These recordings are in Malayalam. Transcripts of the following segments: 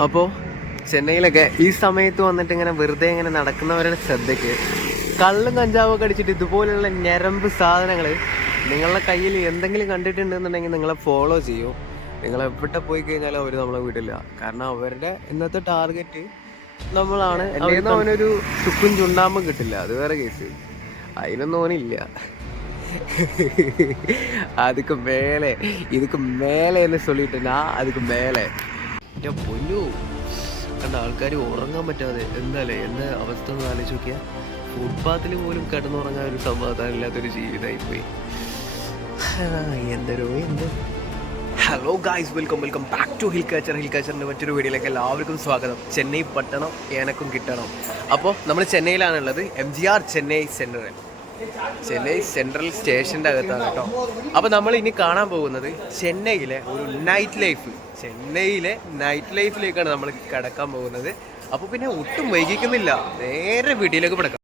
അപ്പോൾ ചെന്നൈയിലൊക്കെ ഈ സമയത്ത് വന്നിട്ട് ഇങ്ങനെ വെറുതെ ഇങ്ങനെ നടക്കുന്നവരുടെ ശ്രദ്ധയ്ക്ക് കള്ളും കഞ്ചാവൊക്കെ അടിച്ചിട്ട് ഇതുപോലുള്ള ഞരമ്പ് സാധനങ്ങൾ നിങ്ങളുടെ കയ്യിൽ എന്തെങ്കിലും കണ്ടിട്ടുണ്ടെന്നുണ്ടെങ്കിൽ നിങ്ങളെ ഫോളോ ചെയ്യും നിങ്ങൾ എവിടെ പോയി കഴിഞ്ഞാലും അവർ നമ്മളെ വിടില്ല കാരണം അവരുടെ ഇന്നത്തെ ടാർഗറ്റ് നമ്മളാണ് അതിന് അവനൊരു ചുക്കും ചുണ്ടാമ്പും കിട്ടില്ല അത് വേറെ കേസ് അതിനൊന്നും അവനില്ല அதுக்கு மேலே இதுக்கு மேலே എന്ന് சொல்லிட்டு நான் அதுக்கு மேலே എന്റെ പൊന്നു. കണ്ട ആൾക്കാർ ഉറങ്ങാൻ പറ്റാതെ എന്താല്ലേ എന്താ അവസ്ഥ ഒന്ന് ആലോചിച്ച് നോക്കിയാൽ ഫുട്പാത്തിൽ പോലും കിടന്നുറങ്ങാൻ ഒരു സമാധാനം ഇല്ലാത്തൊരു ജീവിതമായി പോയി എന്തരോ എന്തോ. Hello guys welcome welcome back to hill catcher hill കാച്ചറിന്റെ മറ്റൊരു വീഡിയോയിലേക്ക് എല്ലാവർക്കും സ്വാഗതം. ചെന്നൈ പട്ടണം ഏനക്കും കിട്ടണം. അപ്പോൾ നമ്മൾ ചെന്നൈയിലാണുള്ളത്. M G R Chennai central Chennai central സ്റ്റേഷന്റെ അകത്താണ് കേട്ടോ. അപ്പോൾ നമ്മൾ ഇനി കാണാൻ പോകുന്നത് ചെന്നൈയിലെ ഒരു നൈറ്റ് ലൈഫ് ചെന്നൈയിലെ നൈറ്റ് ലൈഫിലേക്കാണ് നമ്മൾ കിടക്കാൻ പോകുന്നത്. അപ്പോൾ പിന്നെ ഒട്ടും വൈകിക്കുന്നില്ല. നേരെ വീട്ടിലേക്ക് കിടക്കാം.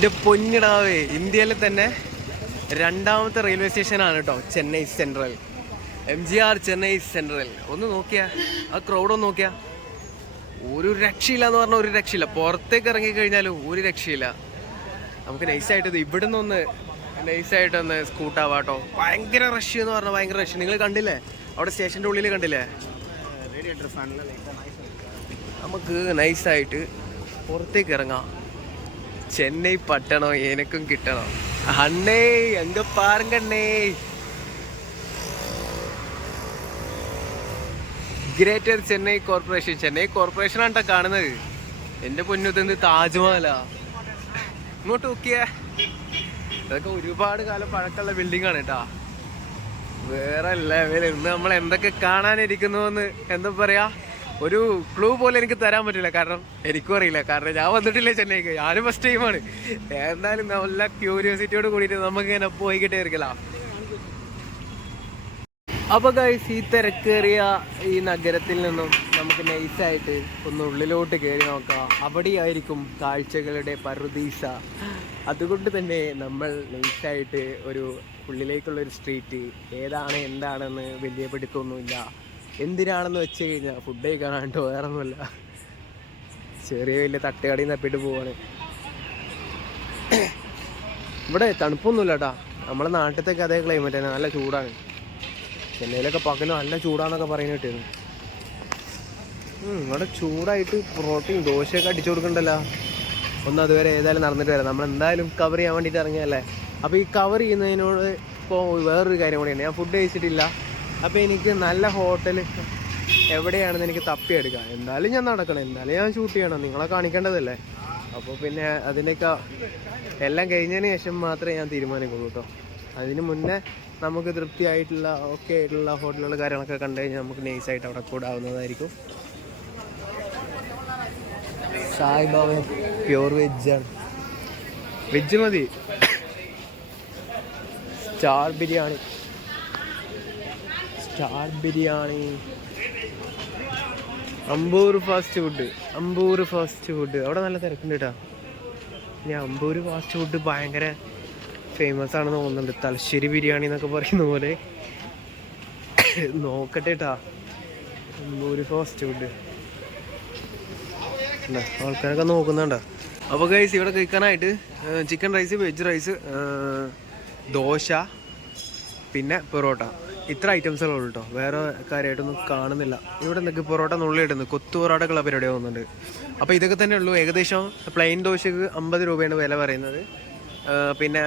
എന്റെ പൊന്നിടാവേ ഇന്ത്യയിലെ തന്നെ രണ്ടാമത്തെ റെയിൽവേ സ്റ്റേഷനാണ് കേട്ടോ Chennai central M G R Chennai central ഒന്ന് നോക്കിയാ ആ ക്രൗഡ് ഒന്ന് നോക്കിയാ. ഒരു രക്ഷയില്ല എന്ന് പറഞ്ഞാൽ ഒരു രക്ഷയില്ല. പുറത്തേക്ക് ഇറങ്ങി കഴിഞ്ഞാലും ഒരു രക്ഷയില്ല. നമുക്ക് നൈസായിട്ട് ഇവിടെ നിന്നൊന്ന് നൈസായിട്ടൊന്ന് സ്കൂട്ടാവാട്ടോ ഭയങ്കര റഷ് എന്ന് പറഞ്ഞാൽ ഭയങ്കര റഷ് നിങ്ങൾ കണ്ടില്ലേ? അവിടെ സ്റ്റേഷന്റെ ഉള്ളിൽ കണ്ടില്ലേ? നമുക്ക് നൈസായിട്ട് പുറത്തേക്ക് ഇറങ്ങാം. ചെന്നൈ പട്ടണോ? എനക്കും കിട്ടണോ. അണ്ണേ എങ്ക പാരുങ്കണ്ണേ greater Chennai corporation Chennai corporation ആണ്ട്ടാ കാണുന്നത്. എന്റെ പൊന്നുത്തെന്ത് താജ്മഹലാ. ഇങ്ങോട്ട് നോക്കിയേ. ഇതൊക്കെ ഒരുപാട് കാലം പഴക്കമുള്ള ബിൽഡിംഗ് ആണ് കേട്ടാ വേറെ ലെവൽ ഇന്ന് നമ്മൾ എന്തൊക്കെ കാണാനിരിക്കുന്നു എന്ന് എന്താ പറയാ? ഒരു ക്ലൂ പോലെ എനിക്ക് തരാൻ പറ്റില്ല. കാരണം എനിക്കും അറിയില്ല. കാരണം ഞാൻ വന്നിട്ടില്ല ചെന്നൈക്ക്. ഞാനും ഫസ്റ്റ് ടൈമാണ് എന്തായാലും നല്ല ക്യൂരിയോസിറ്റിയോട് കൂടിയിട്ട് നമുക്ക് ഇങ്ങനെ പോയിക്കിട്ടേ ഇരിക്കലാം അപ്പൊ ഗൈസ് ഈ തിരക്കേറിയ ഈ നഗരത്തിൽ നിന്നും നമുക്ക് നൈസായിട്ട് ഒന്ന് ഉള്ളിലോട്ട് കയറി നോക്കാം. അവിടെയായിരിക്കും കാഴ്ചകളുടെ പറുദീസ. അതുകൊണ്ട് തന്നെ നമ്മൾ നൈസായിട്ട് ഒരു ഉള്ളിലേക്കുള്ള ഒരു സ്ട്രീറ്റ് ഏതാണ് എന്താണെന്ന് വലിയ പിടുത്തൊന്നുമില്ല എന്തിനാണെന്ന് വെച്ച് കഴിഞ്ഞാൽ ഫുഡ് കഴിക്കാനായിട്ട് വേറെ ഒന്നുമില്ല ചെറിയ വലിയ തട്ടുകടയിൽ തപ്പിട്ട് പോവാണ്. ഇവിടെ തണുപ്പൊന്നുമില്ല കേട്ടാ നമ്മളെ നാട്ടിലത്തേക്ക് അതേ ക്ലൈമറ്റ് തന്നെ. നല്ല ചൂടാണ്. ചെന്നൈയിലൊക്കെ പകൽ നല്ല ചൂടാന്നൊക്കെ പറയുന്ന കിട്ടിയിരുന്നു ഇവിടെ ചൂടായിട്ട് പ്രോട്ടീൻ ദോശയൊക്കെ അടിച്ചു കൊടുക്കണ്ടല്ലോ. ഒന്ന് അതുവരെ ഏതായാലും നടന്നിട്ട് വരാം. നമ്മൾ എന്തായാലും കവർ ചെയ്യാൻ വേണ്ടിയിട്ട് ഇറങ്ങിയല്ലേ അപ്പോൾ ഈ കവർ ചെയ്യുന്നതിനോട് ഇപ്പോൾ വേറൊരു കാര്യം കൂടിയാണ് ഞാൻ ഫുഡ് കഴിച്ചിട്ടില്ല. അപ്പോൾ എനിക്ക് നല്ല ഹോട്ടൽ എവിടെയാണെന്ന് എനിക്ക് തപ്പിയെടുക്കാം എന്തായാലും ഞാൻ നടക്കണം. എന്തായാലും ഞാൻ ഷൂട്ട് ചെയ്യണം. നിങ്ങളെ കാണിക്കേണ്ടതല്ലേ? അപ്പോൾ പിന്നെ അതിന്റെയൊക്കെ എല്ലാം കഴിഞ്ഞതിന് ശേഷം മാത്രമേ ഞാൻ തീരുമാനിക്കുള്ളൂ കേട്ടോ. അതിന് മുന്നേ നമുക്ക് തൃപ്തിയായിട്ടുള്ള ഓക്കെ ആയിട്ടുള്ള ഹോട്ടലുകൾ കാര്യങ്ങളൊക്കെ കണ്ടു കഴിഞ്ഞാൽ നമുക്ക് നൈസായിട്ട് അവിടെ കൂടാവുന്നതായിരിക്കും. സായിബാബ പ്യൂർ വെജാണ് വെജ് മതി. ചാർ biryani. Star biryani. Ambur fast food Ambur fast food. അവിടെ നല്ല തിരക്കുണ്ട് കേട്ടോ ഇനി അമ്പൂർ ഫാസ്റ്റ് ഫുഡ് ഭയങ്കര ഫേമസ് ആണെന്ന് തോന്നുന്നുണ്ട്. തലശ്ശേരി ബിരിയാണി എന്നൊക്കെ പറയുന്ന പോലെ. നോക്കട്ടെ കേട്ടാ അമ്പൂർ ഫാസ്റ്റ് ഫുഡ്. ആൾക്കാരൊക്കെ നോക്കുന്നുണ്ടോ? അപ്പോൾ ഗൈസ് ഇവിടെ കഴിക്കാനായിട്ട് chicken rice veg rice dosa പിന്നെ പൊറോട്ട. ഇത്ര ഐറ്റംസുകളേ ഉള്ളൂ കേട്ടോ വേറെ കാര്യമായിട്ടൊന്നും കാണുന്നില്ല. ഇവിടെ എന്തൊക്കെ പൊറോട്ട നുള്ളിയിട്ടുണ്ട് കൊത്തു പൊറോട്ടക്കുള്ള ഇവിടെ പോകുന്നുണ്ട് അപ്പോൾ ഇതൊക്കെ തന്നെ ഉള്ളൂ. ഏകദേശം പ്ലെയിൻ ദോശക്ക് അമ്പത് രൂപയാണ് വില പറയുന്നത്. പിന്നെ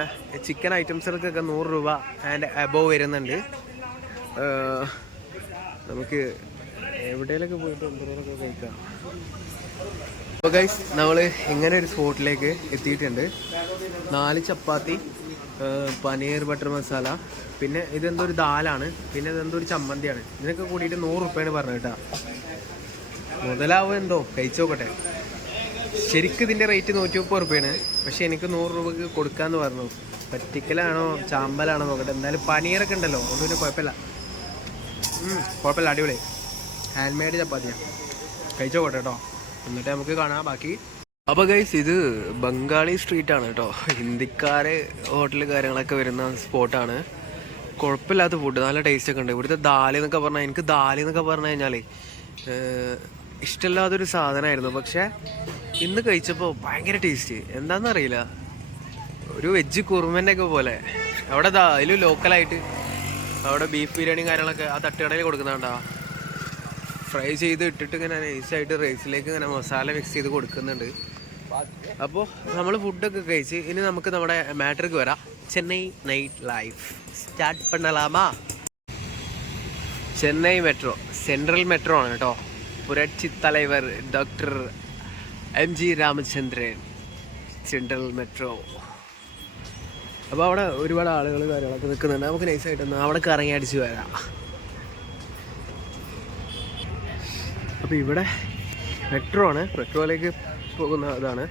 ചിക്കൻ ഐറ്റംസുകൾക്കൊക്കെ നൂറ് രൂപ ആൻഡ് അബോവ് വരുന്നുണ്ട്. നമുക്ക് എവിടെയെങ്കിലൊക്കെ പോയിട്ട് എന്തെങ്കിലുമൊക്കെ കഴിക്കാം. അപ്പോൾ ഗൈസ് നമ്മൾ ഇങ്ങനെ ഒരു സ്പോട്ടിലേക്ക് എത്തിയിട്ടുണ്ട്. നാല് ചപ്പാത്തി പനീർ ബട്ടർ മസാല. പിന്നെ ഇതെന്തോ ഒരു ദാലാണ്. പിന്നെ ഇതെന്തോ ഒരു ചമ്മന്തിയാണ്. ഇതിനൊക്കെ കൂടിയിട്ട് നൂറ് റുപ്യാണ് പറഞ്ഞു കേട്ടോ. മുതലാവും എന്തോ? കഴിച്ചു നോക്കട്ടെ. ശരിക്കും ഇതിന്റെ റേറ്റ് നൂറ്റി മുപ്പത് റുപ്യാണ്. പക്ഷെ എനിക്ക് നൂറ് രൂപക്ക് കൊടുക്കാമെന്ന് പറഞ്ഞു. പറ്റിക്കലാണോ? ചാമ്പലാണോ? നോക്കട്ടെ. എന്തായാലും പനീറൊക്കെ ഉണ്ടല്ലോ. അതുകൊണ്ട് പിന്നെ കുഴപ്പമില്ല. കുഴപ്പമില്ല. അടിപൊളി. ഹാൻഡ് മെയ്ഡ് ചപ്പാത്തിയാണ് കഴിച്ചോ കോട്ടെ കേട്ടോ. എന്നിട്ട് നമുക്ക് കാണാം. ബാക്കി അപ്പോൾ ഗൈസ് ഇത് ബംഗാളി സ്ട്രീറ്റ് ആണ് കേട്ടോ ഹിന്ദിക്കാര് ഹോട്ടൽ കാര്യങ്ങളൊക്കെ വരുന്ന സ്പോട്ടാണ് കുഴപ്പമില്ലാത്ത ഫുഡ് നല്ല ടേസ്റ്റ് ഒക്കെ ഉണ്ട്. ഇവിടുത്തെ ദാലി എന്നൊക്കെ പറഞ്ഞാൽ എനിക്ക് ദാലി എന്നൊക്കെ പറഞ്ഞു കഴിഞ്ഞാലേ ഇഷ്ടമില്ലാത്തൊരു സാധനമായിരുന്നു. പക്ഷെ ഇന്ന് കഴിച്ചപ്പോൾ ഭയങ്കര ടേസ്റ്റ് എന്താണെന്നറിയില്ല ഒരു വെജ് കുറുമന്റെ ഒക്കെ പോലെ. അവിടെ ദാ അതിൽ ലോക്കലായിട്ട് അവിടെ ബീഫ് ബിരിയാണിയും കാര്യങ്ങളൊക്കെ ആ തട്ടുകടയിൽ കൊടുക്കുന്നതാണ്ടാ ഫ്രൈ ചെയ്ത് ഇട്ടിട്ട് ഇങ്ങനെ നൈസായിട്ട് റൈസിലേക്ക് ഇങ്ങനെ മസാല മിക്സ് ചെയ്ത് കൊടുക്കുന്നുണ്ട്. അപ്പോൾ നമ്മൾ ഫുഡൊക്കെ കഴിച്ച് ഇനി നമുക്ക് നമ്മുടെ മാട്രിക്ക് വരാം. ചെന്നൈ നൈറ്റ് ലൈഫ് സ്റ്റാർട്ട് പണലാമാ ചെന്നൈ മെട്രോ സെൻട്രൽ മെട്രോ ആണ് കേട്ടോ. പുരക്ഷി Thalaivar doctor M G Ramachandran central metro അപ്പോൾ അവിടെ ഒരുപാട് ആളുകൾ കാര്യങ്ങളൊക്കെ നിൽക്കുന്നുണ്ട് നമുക്ക് നൈസായിട്ടൊന്ന് അവിടെ കറങ്ങി അടിച്ചു വരാം. അപ്പോൾ ഇവിടെ മെട്രോ ആണ്. മെട്രോയിലേക്ക് പോകുന്ന ഇതാണ്.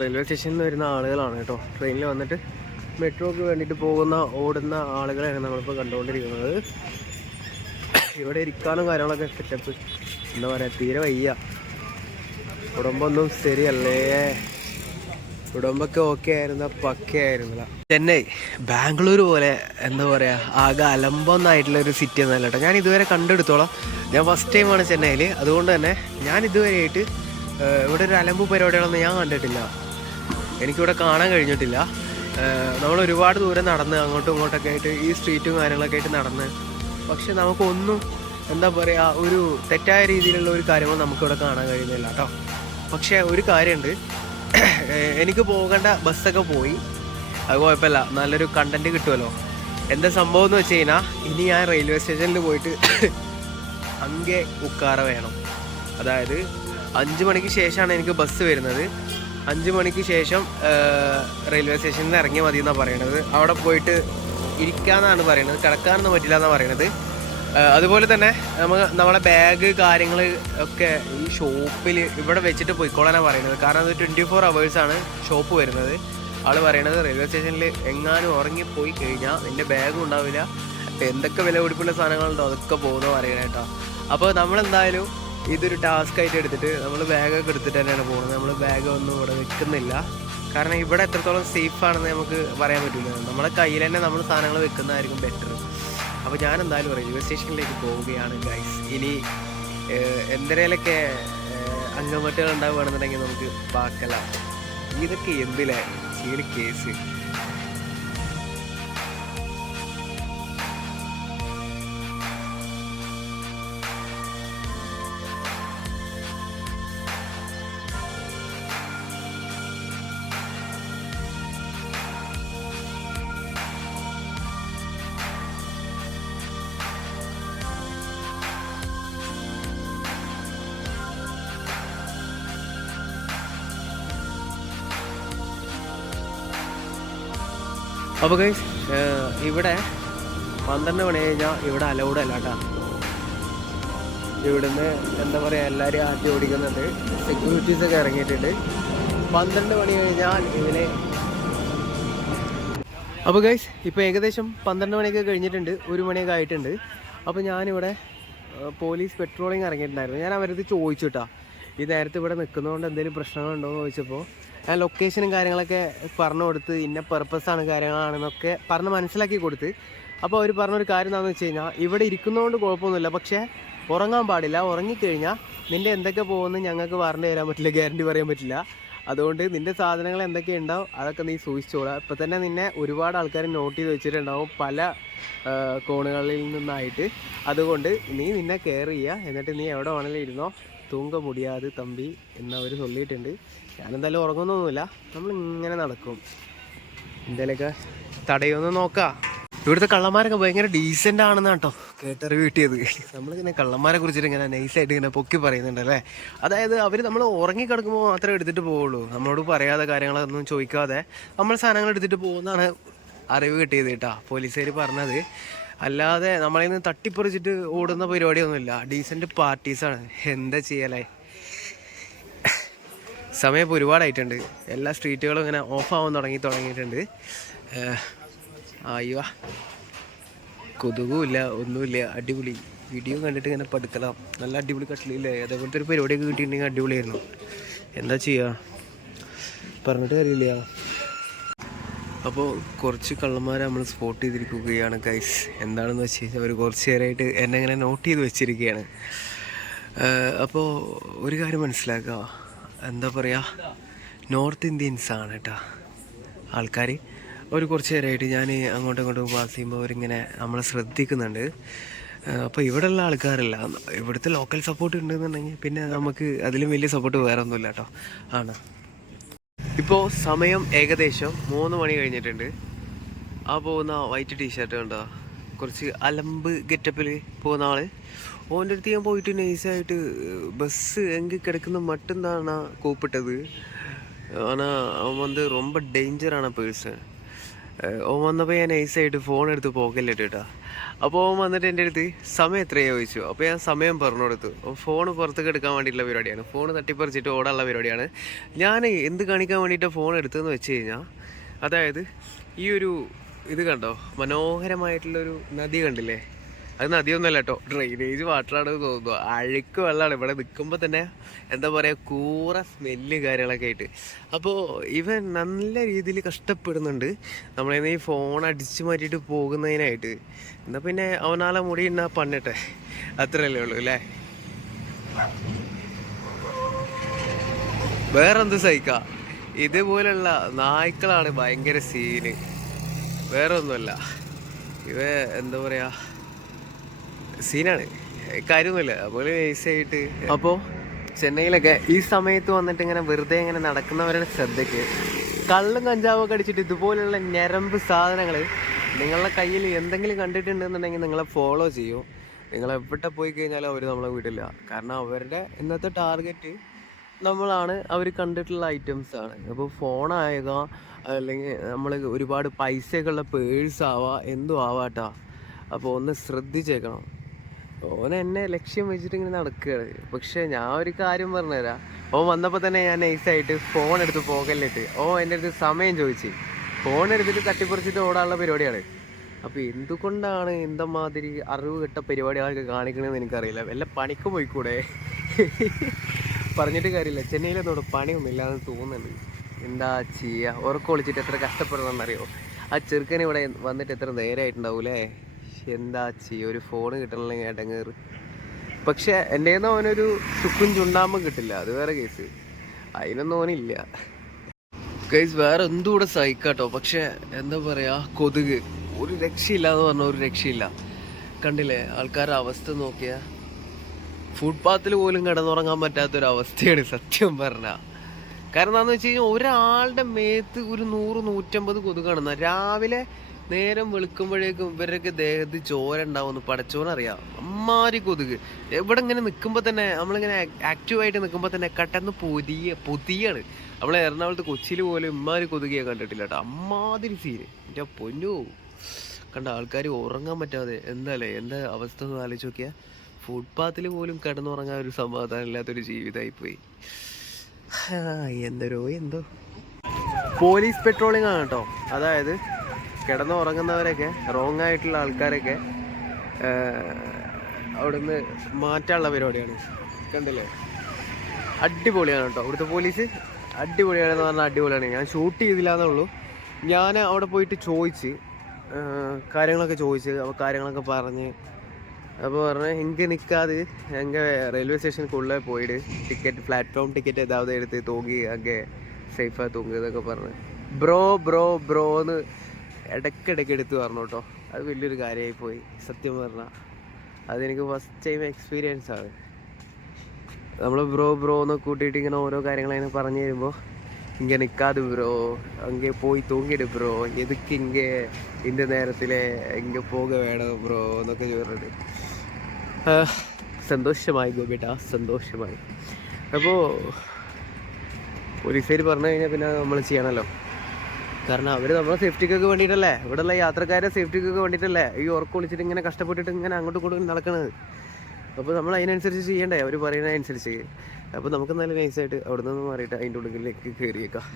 റെയിൽവേ സ്റ്റേഷനിൽ നിന്ന് വരുന്ന ആളുകളാണ് കേട്ടോ. ട്രെയിനിൽ വന്നിട്ട് മെട്രോക്ക് വേണ്ടിയിട്ട് പോകുന്ന ഓടുന്ന ആളുകളെയാണ് നമ്മളിപ്പോൾ കണ്ടുകൊണ്ടിരിക്കുന്നത്. ഇവിടെ ഇരിക്കാനും കാര്യങ്ങളൊക്കെ സെറ്റപ്പ് എന്താ പറയുക തീരെ വയ്യ. ഉടമ്പൊന്നും ശരിയല്ലേ? ഉടമ്പൊക്കെ ഓക്കെ ആയിരുന്ന? പക്കെ ആയിരുന്നില്ല. ചെന്നൈ ബാംഗ്ലൂർ പോലെ എന്താ പറയുക ആകെ അലമ്പൊന്നായിട്ടുള്ള ഒരു സിറ്റി എന്നല്ല കേട്ടോ. ഞാൻ ഇതുവരെ കണ്ടെടുത്തോളാം. ഞാൻ ഫസ്റ്റ് ടൈമാണ് ചെന്നൈയിൽ അതുകൊണ്ട് തന്നെ ഞാൻ ഇതുവരെയായിട്ട് ഇവിടെ ഒരു അലമ്പ് പരിപാടികളൊന്നും ഞാൻ കണ്ടിട്ടില്ല. എനിക്കിവിടെ കാണാൻ കഴിഞ്ഞിട്ടില്ല. നമ്മൾ ഒരുപാട് ദൂരം നടന്ന് അങ്ങോട്ടും ഇങ്ങോട്ടൊക്കെ ആയിട്ട് ഈ സ്ട്രീറ്റും കാര്യങ്ങളൊക്കെ ആയിട്ട് നടന്ന്. പക്ഷെ നമുക്കൊന്നും എന്താ പറയുക ഒരു തെറ്റായ രീതിയിലുള്ള ഒരു കാര്യങ്ങൾ നമുക്കിവിടെ കാണാൻ കഴിയുന്നില്ല കേട്ടോ. പക്ഷേ ഒരു കാര്യമുണ്ട്. എനിക്ക് പോകേണ്ട ബസ്സൊക്കെ പോയി. അത് കുഴപ്പമില്ല. നല്ലൊരു കണ്ടന്റ് കിട്ടുമല്ലോ. എന്താ സംഭവം എന്ന് വെച്ച് കഴിഞ്ഞാൽ ഇനി ഞാൻ റെയിൽവേ സ്റ്റേഷനിൽ പോയിട്ട് അങ്കെ ഉക്കാറ വേണം. അതായത് അഞ്ച് മണിക്ക് ശേഷമാണ് എനിക്ക് ബസ് വരുന്നത്. അഞ്ച് മണിക്ക് ശേഷം റെയിൽവേ സ്റ്റേഷനിൽ നിന്ന് ഇറങ്ങിയാൽ മതി എന്നാണ് പറയണത്. അവിടെ പോയിട്ട് ഇരിക്കാന്നാണ് പറയുന്നത് കിടക്കാനൊന്നും പറ്റില്ല എന്നാണ് പറയണത്. അതുപോലെ തന്നെ നമ്മൾ നമ്മളെ ബാഗ് കാര്യങ്ങൾ ഒക്കെ ഈ ഷോപ്പിൽ ഇവിടെ വെച്ചിട്ട് പോയിക്കോളാനാണ് പറയുന്നത് കാരണം അത് ട്വന്റി ഫോർ അവേഴ്സാണ് ഷോപ്പ് വരുന്നത്. ആൾ പറയണത് റെയിൽവേ സ്റ്റേഷനിൽ എങ്ങാനും ഉറങ്ങിപ്പോയി കഴിഞ്ഞാൽ നിന്റെ ബാഗും ഉണ്ടാവില്ല. എന്തൊക്കെ വില പിടിപ്പുള്ള സാധനങ്ങളുണ്ടോ? അതൊക്കെ പോകുന്നു പറയണേട്ടോ അപ്പോൾ നമ്മളെന്തായാലും ഇതൊരു ടാസ്ക് ആയിട്ട് എടുത്തിട്ട് നമ്മൾ ബാഗൊക്കെ എടുത്തിട്ട് തന്നെയാണ് പോകുന്നത് നമ്മൾ ബാഗ് ഒന്നും ഇവിടെ വെക്കുന്നില്ല. കാരണം ഇവിടെ എത്രത്തോളം സേഫ് ആണെന്ന് നമുക്ക് പറയാൻ പറ്റില്ല നമ്മുടെ കയ്യിൽ തന്നെ നമ്മൾ സാധനങ്ങൾ വെക്കുന്നതായിരിക്കും ബെറ്റർ അപ്പോൾ ഞാൻ എന്തായാലും റെയിൽവേ സ്റ്റേഷനിലേക്ക് പോവുകയാണ് ഗൈസ് ഇനി എന്തരയിലൊക്കെ അംഗമറ്റുകൾ ഉണ്ടാവുകയാണെന്നുണ്ടെങ്കിൽ നമുക്ക് പാക്കല ഇതൊക്കെ എന്തിലെ? ഈ ഒരു കേസ് അപ്പോൾ ഗൈസ് ഇവിടെ പന്ത്രണ്ട് മണി കഴിഞ്ഞാൽ ഇവിടെ അലൗഡ് അല്ല കേട്ടോ ഇവിടുന്ന് എന്താ പറയുക എല്ലാവരും ആദ്യം ഓടിക്കുന്നുണ്ട്. സെക്യൂരിറ്റീസ് ഒക്കെ ഇറങ്ങിയിട്ടുണ്ട്. പന്ത്രണ്ട് മണി കഴിഞ്ഞാൽ ഇതിന് അപ്പോൾ ഗൈസ് ഇപ്പോൾ ഏകദേശം പന്ത്രണ്ട് മണിയൊക്കെ കഴിഞ്ഞിട്ടുണ്ട്. ഒരു മണിയൊക്കെ ആയിട്ടുണ്ട്. അപ്പോൾ ഞാനിവിടെ പോലീസ് പെട്രോളിങ് ഇറങ്ങിയിട്ടുണ്ടായിരുന്നു. ഞാൻ അവരത് ചോദിച്ചു കേട്ടോ ഈ നേരത്തെ ഇവിടെ നിൽക്കുന്നതുകൊണ്ട് എന്തെങ്കിലും പ്രശ്നങ്ങളുണ്ടോ എന്ന് ചോദിച്ചപ്പോൾ ഞാൻ ലൊക്കേഷനും കാര്യങ്ങളൊക്കെ പറഞ്ഞു കൊടുത്ത് ഇന്ന പർപ്പസാണ് കാര്യങ്ങളാണെന്നൊക്കെ പറഞ്ഞ് മനസ്സിലാക്കി കൊടുത്ത്. അപ്പോൾ അവർ പറഞ്ഞൊരു കാര്യം എന്താണെന്ന് വെച്ച് കഴിഞ്ഞാൽ ഇവിടെ ഇരിക്കുന്നതുകൊണ്ട് കുഴപ്പമൊന്നുമില്ല. പക്ഷേ ഉറങ്ങാൻ പാടില്ല. ഉറങ്ങിക്കഴിഞ്ഞാൽ നിന്റെ എന്തൊക്കെ പോകുമെന്ന് ഞങ്ങൾക്ക് പറഞ്ഞു തരാൻ പറ്റില്ല ഗ്യാരണ്ടി പറയാൻ പറ്റില്ല. അതുകൊണ്ട് നിന്റെ സാധനങ്ങൾ എന്തൊക്കെ ഉണ്ടാവും അതൊക്കെ നീ സൂക്ഷിച്ചോളാം. ഇപ്പം തന്നെ നിന്നെ ഒരുപാട് ആൾക്കാർ നോട്ട് ചെയ്ത് വെച്ചിട്ടുണ്ടാവും പല കോണുകളിൽ നിന്നായിട്ട്. അതുകൊണ്ട് നീ നിന്നെ കെയർ ചെയ്യുക എന്നിട്ട് നീ എവിടെ വേണമെങ്കിലും ഇരുന്നോ. തൂങ്ക മുടിയാതെ തമ്പി എന്നവർ ചൊല്ലിയിട്ടുണ്ട്. ഞാനെന്തായാലും ഉറങ്ങുന്നൊന്നുമില്ല. നമ്മൾ ഇങ്ങനെ നടക്കും. എന്തേലൊക്കെ തടയൊന്ന് നോക്കാം. ഇവിടുത്തെ കള്ളന്മാരൊക്കെ ഭയങ്കര ഡീസന്റ് ആണെന്നാണ് കേട്ടോ കേട്ടറിവ് കിട്ടിയത്. നമ്മളിങ്ങനെ കള്ളന്മാരെ കുറിച്ചിട്ട് ഇങ്ങനെ നൈസായിട്ട് ഇങ്ങനെ പൊക്കി പറയുന്നുണ്ടല്ലേ അതായത് അവർ നമ്മൾ ഉറങ്ങിക്കിടക്കുമ്പോൾ മാത്രമേ എടുത്തിട്ട് പോവുള്ളൂ. നമ്മളോട് പറയാതെ കാര്യങ്ങളൊന്നും ചോദിക്കാതെ നമ്മൾ സാധനങ്ങൾ എടുത്തിട്ട് പോകുന്നതാണ് അറിവ് കിട്ടിയത് കേട്ടാ. പോലീസുകാർ പറഞ്ഞത്. അല്ലാതെ നമ്മളിൽ നിന്ന് തട്ടിപ്പറിച്ചിട്ട് ഓടുന്ന പരിപാടിയൊന്നുമില്ല. ഡീസന്റ് പാർട്ടീസാണ് എന്താ ചെയ്യലേ? സമയം ഇപ്പോൾ ഒരുപാടായിട്ടുണ്ട്. എല്ലാ സ്ട്രീറ്റുകളും ഇങ്ങനെ ഓഫ് ആവാൻ തുടങ്ങി തുടങ്ങിയിട്ടുണ്ട്. അയ്യോ കൊതുകുമില്ല ഒന്നുമില്ല അടിപൊളി. വീഡിയോ കണ്ടിട്ട് ഇങ്ങനെ പടുക്കണം. നല്ല അടിപൊളി കട്ടിലില്ലേ? അതേപോലത്തെ ഒരു പരിപാടിയൊക്കെ കിട്ടിയിട്ടുണ്ടെങ്കിൽ അടിപൊളിയായിരുന്നു. എന്താ ചെയ്യുക പറഞ്ഞിട്ട് കാര്യമില്ല. അപ്പോൾ കുറച്ച് കള്ളന്മാരെ നമ്മൾ സ്പോട്ട് ചെയ്തിരിക്കുകയാണ് ഗൈസ് എന്താണെന്ന് വെച്ച് കഴിഞ്ഞാൽ അവർ കുറച്ച് നേരമായിട്ട് എന്നെ ഇങ്ങനെ നോട്ട് ചെയ്ത് വെച്ചിരിക്കുകയാണ്. അപ്പോൾ ഒരു കാര്യം മനസ്സിലാക്കുക എന്താ പറയുക നോർത്ത് ഇന്ത്യൻസ് ആണ് കേട്ടോ ആൾക്കാർ ഒരു കുറച്ച് നേരമായിട്ട് ഞാൻ അങ്ങോട്ടും ഇങ്ങോട്ടും പാസ് ചെയ്യുമ്പോൾ അവരിങ്ങനെ നമ്മളെ ശ്രദ്ധിക്കുന്നുണ്ട്. അപ്പോൾ ഇവിടെയുള്ള ആൾക്കാരല്ല ഇവിടുത്തെ ലോക്കൽ സപ്പോർട്ട് ഉണ്ടെന്നുണ്ടെങ്കിൽ പിന്നെ നമുക്ക് അതിലും വലിയ സപ്പോർട്ട് വേറെ ഒന്നുമില്ല കേട്ടോ ആണ്. ഇപ്പോൾ സമയം ഏകദേശം മൂന്ന് മണി കഴിഞ്ഞിട്ടുണ്ട്. ആ പോകുന്ന വൈറ്റ് ടീഷർട്ട് കണ്ടോ? കുറച്ച് അലമ്പ് ഗെറ്റപ്പിൽ പോകുന്ന ആൾ. ഓൻ്റെ അടുത്ത് ഞാൻ പോയിട്ട് നൈസായിട്ട് ബസ് എങ്കിൽ കിടക്കുന്ന മട്ടെന്താണ് കൂപ്പിട്ടത് ஆனால் அவன் வந்து ரொம்ப டேஞ்சரான പേഴ്സൺ അവൻ വന്നപ്പോൾ ഞാൻ നൈസായിട്ട് ഫോൺ എടുത്ത് പോക്കല്ലിട്ടാ അപ്പോൾ അവൻ വന്നിട്ട് എൻ്റെ അടുത്ത് സമയം എത്രയോ ചോദിച്ചു അപ്പോൾ ഞാൻ സമയം പറഞ്ഞു കൊടുത്തു ഫോൺ പുറത്തേക്ക് എടുക്കാൻ വേണ്ടിയിട്ടുള്ള പരിപാടിയാണ് ഫോൺ തട്ടിപ്പറിച്ചിട്ട് ഓടാനുള്ള പരിപാടിയാണ് ഞാൻ എന്ത് കാണിക്കാൻ വേണ്ടിയിട്ടാണ് ഫോൺ എടുത്തതെന്ന് വെച്ച് കഴിഞ്ഞാൽ അതായത് ഈ ഒരു ഇത് കണ്ടോ മനോഹരമായിട്ടുള്ളൊരു നദി കണ്ടില്ലേ അത് നദിയൊന്നുമല്ല കേട്ടോ. ഡ്രെയിനേജ് വാട്ടറാണെന്ന് തോന്നുന്നു. അഴുക്ക് വെള്ളമാണ് ഇവിടെ നിൽക്കുമ്പോൾ തന്നെ എന്താ പറയുക കൂറ സ്മെല്ല് കാര്യങ്ങളൊക്കെ ആയിട്ട്. അപ്പോൾ ഇവൻ നല്ല രീതിയിൽ കഷ്ടപ്പെടുന്നുണ്ട്. നമ്മളെ ഈ ഫോൺ അടിച്ചു മാറ്റിയിട്ട് പോകുന്നതിനായിട്ട്. എന്നാൽ പിന്നെ അവനാളെ മുടി ഉണ്ടാ പണിട്ടെ അത്രയല്ലേ ഉള്ളൂ അല്ലേ? വേറെന്ത് സഹിക്ക? ഇതുപോലുള്ള നായ്ക്കളാണ് ഭയങ്കര സീന് വേറെ ഒന്നുമല്ല ഇവ എന്താ പറയാ സീനാണ്. കാര്യമൊന്നുമില്ല. അപ്പോൾ നൈസായിട്ട് അപ്പോൾ ചെന്നൈയിലൊക്കെ ഈ സമയത്ത് വന്നിട്ട് ഇങ്ങനെ വെറുതെ ഇങ്ങനെ നടക്കുന്നവരുടെ ശ്രദ്ധയ്ക്ക് കള്ളും കഞ്ചാവൊക്കെ അടിച്ചിട്ട് ഇതുപോലുള്ള ഞരമ്പ് സാധനങ്ങൾ നിങ്ങളുടെ കയ്യിൽ എന്തെങ്കിലും കണ്ടിട്ടുണ്ടെന്നുണ്ടെങ്കിൽ നിങ്ങളെ ഫോളോ ചെയ്യൂ. നിങ്ങൾ എവിടെ പോയി കഴിഞ്ഞാലും അവർ നമ്മളെ വിടില്ല. കാരണം അവരുടെ ഇന്നത്തെ ടാർഗറ്റ് നമ്മളാണ്. അവർ കണ്ടിട്ടുള്ള ഐറ്റംസ് ആണ്. അപ്പോൾ ഫോണായത അല്ലെങ്കിൽ നമ്മൾ ഒരുപാട് പൈസയൊക്കെ ഉള്ള പേഴ്സ് ആവാം എന്തും ആവാട്ടോ. അപ്പോൾ ഒന്ന് ശ്രദ്ധിച്ചേക്കണം. ഓൻ എന്നെ ലക്ഷ്യം വെച്ചിട്ട് ഇങ്ങനെ നടക്കുകയാണ് പക്ഷെ ഞാൻ ഒരു കാര്യം പറഞ്ഞുതരാം. ഓൻ വന്നപ്പോൾ തന്നെ ഞാൻ നൈസായിട്ട് ഫോൺ എടുത്ത് പോകല്ലിട്ട് ഓ എന്റെ അടുത്ത് സമയം ചോദിച്ചു. ഫോൺ എടുത്തിട്ട് തട്ടിപ്പറിച്ചിട്ട് ഓടാനുള്ള പരിപാടിയാണ്. അപ്പോൾ എന്തുകൊണ്ടാണ് എന്തമാതിരി അറിവ് കെട്ട പരിപാടികളൊക്കെ കാണിക്കണമെന്ന് എനിക്കറിയില്ല. വല്ല പണിക്ക് പോയിക്കൂടെ? പറഞ്ഞിട്ട് കാര്യമില്ല. ചെന്നൈയിലൊന്നും പണിയൊന്നും ഇല്ലാന്ന് തോന്നുന്നുണ്ട്. എന്താ ചെയ്യുക ഉറക്കം ഒളിച്ചിട്ട് എത്ര കഷ്ടപ്പെടണമെന്നറിയോ ആ ചെറുക്കൻ ഇവിടെ വന്നിട്ട് എത്ര നേരമായിട്ടുണ്ടാവൂലേ എന്താ ചെയ്യ ഒരു ഫോൺ കിട്ടണമെങ്കിൽ ഇടങ്ങേറ്. പക്ഷെ എന്റെ നിന്ന് അവനൊരു ചുക്കും ചുണ്ടാമ്പും കിട്ടില്ല. അത് വേറെ കേസ് അതിനൊന്നും ഓനില്ല കേസ് വേറെ എന്തുകൂടെ സഹിക്കാട്ടോ. പക്ഷെ എന്താ പറയാ കൊതുക്. ഒരു രക്ഷയില്ല എന്ന് പറഞ്ഞ ഒരു രക്ഷയില്ല. കണ്ടില്ലേ ആൾക്കാരുടെ അവസ്ഥ നോക്കിയാ. ഫുട്പാത്തിൽ പോലും കിടന്നുറങ്ങാൻ പറ്റാത്തൊരു അവസ്ഥയാണ് സത്യം പറഞ്ഞ. കാരണം എന്താണെന്ന് വെച്ച് കഴിഞ്ഞാൽ ഒരാളുടെ മേത്ത് ഒരു നൂറ് നൂറ്റമ്പത് കൊതുക് കാണുന്ന രാവിലെ നേരം വെളുക്കുമ്പോഴേക്കും ഇവരൊക്കെ ദേഹത്ത് ചോര ഉണ്ടാവുമെന്ന് പടച്ചോനറിയാം. അമ്മാരി കൊതുക്. എവിടെ ഇങ്ങനെ നിൽക്കുമ്പോൾ തന്നെ നമ്മളിങ്ങനെ ആക്റ്റീവായിട്ട് നിൽക്കുമ്പോൾ തന്നെ കട്ടെന്ന് പൊതിയ പൊതിയാണ്. നമ്മളെ എറണാകുളത്ത് കൊച്ചിയിൽ പോലും ഇമ്മാരി കൊതുകിയെ കണ്ടിട്ടില്ല കേട്ടോ അമ്മാതിരി സീന് എന്റെ പൊന്നു. കണ്ട ആൾക്കാർ ഉറങ്ങാൻ പറ്റാതെ. എന്താല്ലേ എന്താ അവസ്ഥ ഒന്ന് ആലോചിച്ച് നോക്കിയാൽ ഫുട്പാത്തിൽ പോലും കിടന്നുറങ്ങാൻ ഒരു സമാധാനം ഇല്ലാത്തൊരു ജീവിതമായി പോയി എന്തരോ എന്തോ. പോലീസ് പെട്രോളിംഗ് ആണ് കേട്ടോ അതായത് കിടന്നുറങ്ങുന്നവരൊക്കെ റോങ് ആയിട്ടുള്ള ആൾക്കാരൊക്കെ അവിടുന്ന് മാറ്റാനുള്ള പരിപാടിയാണ്. കണ്ടില്ലേ? അടിപൊളിയാണ് കേട്ടോ. അവിടുത്തെ പോലീസ് അടിപൊളിയാണെന്ന് പറഞ്ഞാൽ അടിപൊളിയാണ്. ഞാൻ ഷൂട്ട് ചെയ്തില്ലാന്നുള്ളൂ ഞാൻ അവിടെ പോയിട്ട് ചോദിച്ച് കാര്യങ്ങളൊക്കെ ചോദിച്ച് അപ്പോൾ കാര്യങ്ങളൊക്കെ പറഞ്ഞ് അപ്പോൾ പറഞ്ഞാൽ എനിക്ക് നിൽക്കാതെ എങ്കിൽ റെയിൽവേ സ്റ്റേഷനുക്കുള്ളേ പോയിട്ട് ടിക്കറ്റ് പ്ലാറ്റ്ഫോം ടിക്കറ്റ് ഏതാവത് എടുത്ത് തൂങ്ങി അങ്ങ് സേഫായി തൂങ്ങി എന്നൊക്കെ പറഞ്ഞ്. ബ്രോ ബ്രോ ബ്രോ എന്ന് ഇടയ്ക്കിടയ്ക്ക് എടുത്ത് പറഞ്ഞു കേട്ടോ. അത് വലിയൊരു കാര്യമായി പോയി സത്യം പറഞ്ഞാൽ അതെനിക്ക് ഫസ്റ്റ് ടൈം എക്സ്പീരിയൻസ് ആണ്. നമ്മൾ ബ്രോ ബ്രോ എന്ന് കൂട്ടിയിട്ട് ഇങ്ങനെ ഓരോ കാര്യങ്ങളങ്ങനെ പറഞ്ഞു തരുമ്പോൾ ഇങ്ങനെ നിൽക്കാതെ ബ്രോ അങ്ങേ പോയി തൂങ്ങിയിട്ട് ബ്രോ എതുക്ക് ഇങ്ങേ ഇന്റെ നേരത്തിൽ ഇങ്ങ പോക വേണോ ബ്രോ എന്നൊക്കെ ചോദിച്ചത് സന്തോഷമായി ഗോപിട്ട സന്തോഷമായി. അപ്പോൾ പോലീസുകാർ പറഞ്ഞു കഴിഞ്ഞാൽ പിന്നെ നമ്മൾ ചെയ്യണമല്ലോ കാരണം അവർ നമ്മളെ സേഫ്റ്റിക്കൊക്കെ വേണ്ടിയിട്ടല്ലേ ഇവിടെയുള്ള യാത്രക്കാരെ സേഫ്റ്റിക്കൊക്കെ വേണ്ടിയിട്ടല്ലേ ഈ ഉറക്കം വിളിച്ചിട്ട് ഇങ്ങനെ കഷ്ടപ്പെട്ടിട്ട് ഇങ്ങനെ അങ്ങോട്ട് ഇങ്ങോട്ടും നടക്കണത്. അപ്പോൾ നമ്മൾ അതിനനുസരിച്ച് ചെയ്യണ്ടേ? അവർ പറയുന്നതനുസരിച്ച്. അപ്പോൾ നമുക്ക് നല്ല നൈസായിട്ട് അവിടെ നിന്ന് മാറിയിട്ട് അതിന്റെ ഉള്ളിലേക്ക് കയറിയേക്കാം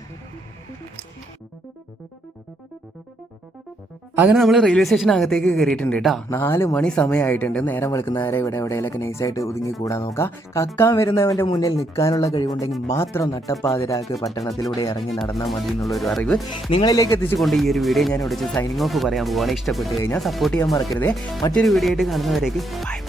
അങ്ങനെ നമ്മൾ റെയിൽവേ സ്റ്റേഷനകത്തേക്ക് കയറിയിട്ടുണ്ട് കേട്ടോ നാല് മണി സമയമായിട്ടുണ്ട് നേരം വെളുക്കുന്നവരെ ഇവിടെ എവിടെയെങ്കിലൊക്കെ നൈസായിട്ട് ഒതുങ്ങി കൂടാൻ നോക്കാം. കക്കാൻ വരുന്നവന്റെ മുന്നിൽ നിൽക്കാനുള്ള കഴിവുണ്ടെങ്കിൽ മാത്രം നട്ടപ്പാതിരാക്ക് പട്ടണത്തിലൂടെ ഇറങ്ങി നടന്നാൽ മതി എന്നുള്ളൊരു അറിവ് നിങ്ങളിലേക്ക് എത്തിച്ചുകൊണ്ട് ഈ ഒരു വീഡിയോ ഞാൻ വിളിച്ച് സൈനിങ് ഓഫ് പറയാൻ പോവാണ്. ഇഷ്ടപ്പെട്ടു കഴിഞ്ഞാൽ സപ്പോർട്ട് ചെയ്യാൻ മറക്കരുത്. മറ്റൊരു വീഡിയോ ആയിട്ട് കാണുന്നവരേക്ക് ബൈ